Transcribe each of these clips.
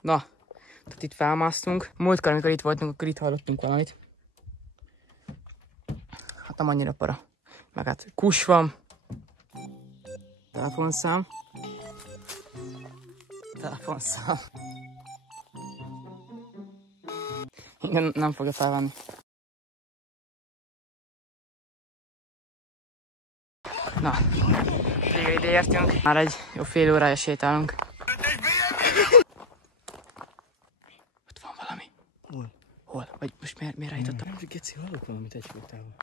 Na, tehát itt felmásztunk. Múltkor, amikor itt voltunk, akkor itt hallottunk valamit. Hát nem annyira para. Meg hát kus van. Telefonszám. Telefonszám. Igen, nem fogja felvenni. Na, végre ide értünk. Már egy jó fél órája sétálunk. Ott van valami. Hol? Hol? Vagy most miért állítottam? Nem, geci, hallok valamit egyfolytában.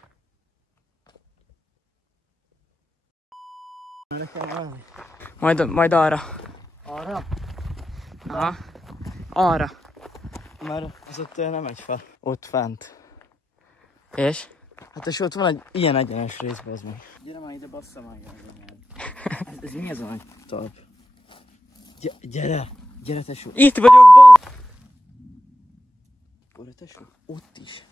Majd arra. Arra? Aha. Arra. Már az ott nem megy fel. Ott fent. És? Hát és ott van egy ilyen egyenes rész, bazd meg. Gyere már ide, bassza már ez mi ez a nagy talp? Gyere! Gyere, tesó! Itt vagyok, bazd! Hol a tesó? Ott is.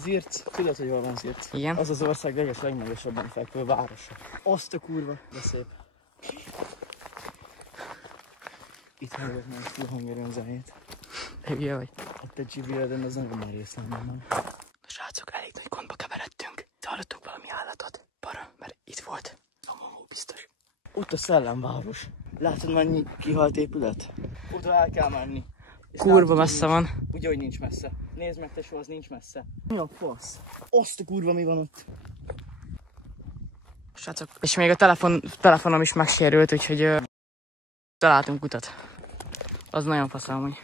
Zirc, tudod, hogy hol van Zirc? Igen. Az az ország legmagasabban fekvő városa. Azt a kurva, de szép. Itt hallgatnám a full hangerőn zenét. Hülye vagy. Ott egy csiviled, de ez nagyon merész lenne. Srácok, elég nagy gondba keveredtünk. Hallottunk valami állatot. Para, mert itt volt. Amúgy biztos. Ott a szellemváros. Látod, mennyi kihalt épület? Oda el kell menni. És Kurva látod, messze nincs, van. Ugye, hogy nincs messze. Nézd meg, tesó, az nincs messze. Mi a fasz? Azt a kurva, mi van ott? Srácok, és még a telefonom is megsérült, úgyhogy találtunk utat. Az nagyon fasz amúgy.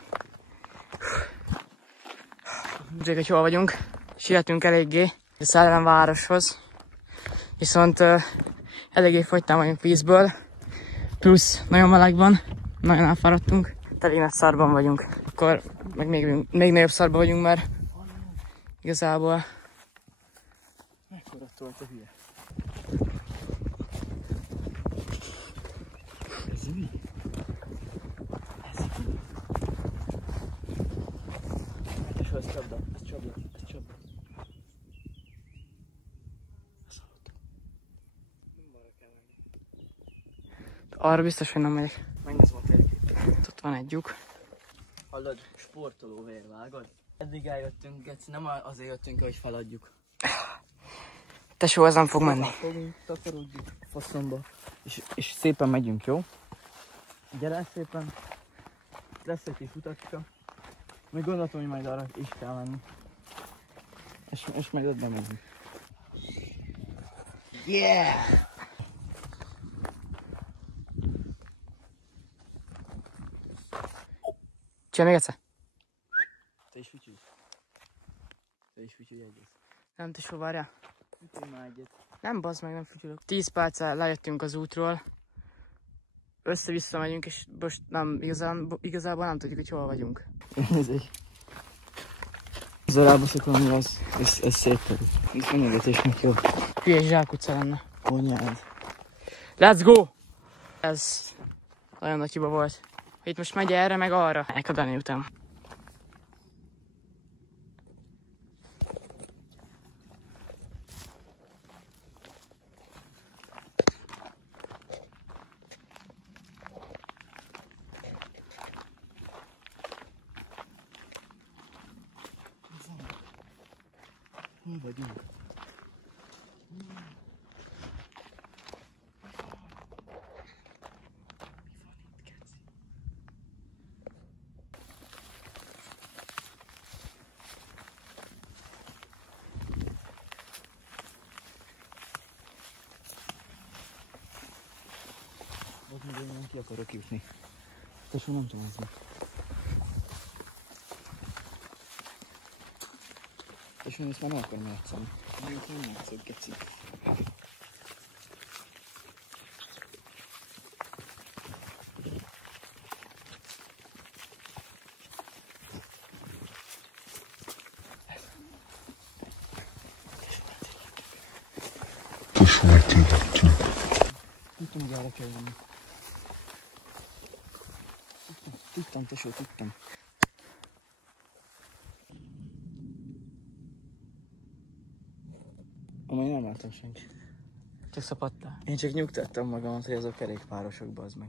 Tudjuk, hogy hol vagyunk. Sietünk eléggé a szellemvároshoz. Viszont eléggé fogytán vagyunk vízből. Plusz nagyon meleg van. Nagyon elfáradtunk. Elég nagy szarban vagyunk. Akkor meg még nagyobb szarban vagyunk, mert igazából... Mekkora tolt a hülye? Ez mi? Ez mi? És ez csapda, ez csapda, ez csapda. Ezt hallottam. Nem balra kell menni. Arra biztos, hogy nem megyek. Megnézem a térképet. Ott van egy lyuk. Hallod, sportoló vér, vágod? Eddig eljöttünk, geci, nem azért jöttünk, hogy feladjuk. Tesó, ez nem fog menni. Fogunk, takarodjuk, faszomba. És szépen megyünk, jó? Gyere szépen. Lesz egy kis utacska. Még gondoltam, hogy majd arra is kell menni. És majd ott bemegyünk. Yeah! Csinálj még egyszer? Te is fütyülj. Te is fütyülj egyet. Nem, tesó, várjál. Fütyülj már egyet. Nem, bazd meg, nem fütyülök. 10 perccel lejöttünk az útról. Össze-vissza megyünk, és most nem, igazából nem tudjuk, hogy hol vagyunk. Nézzék. Ez a rábaszakolni az, ez szép terül. Ez fenyegetésnek jó. Hülyes zsákutca lenne. Konyád. Let's go! Ez nagyon nagy hiba volt. Itt most megy erre, meg arra. Megyek a Dani után. Hol vagyunk? Ott meg én ki akarok jutni. Tesó, nem tudom, ez mi. Tesó, én ezt már nem akarom játszani. Én nem játszok, geci. Tesó, eltévedtünk. Tudtam, hogy arra kell jönni. Tudtam, tesó, tudtam. Amely nem láttam senki. Csak szapadtál. Én csak nyugtattam magamat, hogy ez a kerékpárosok, bazd meg.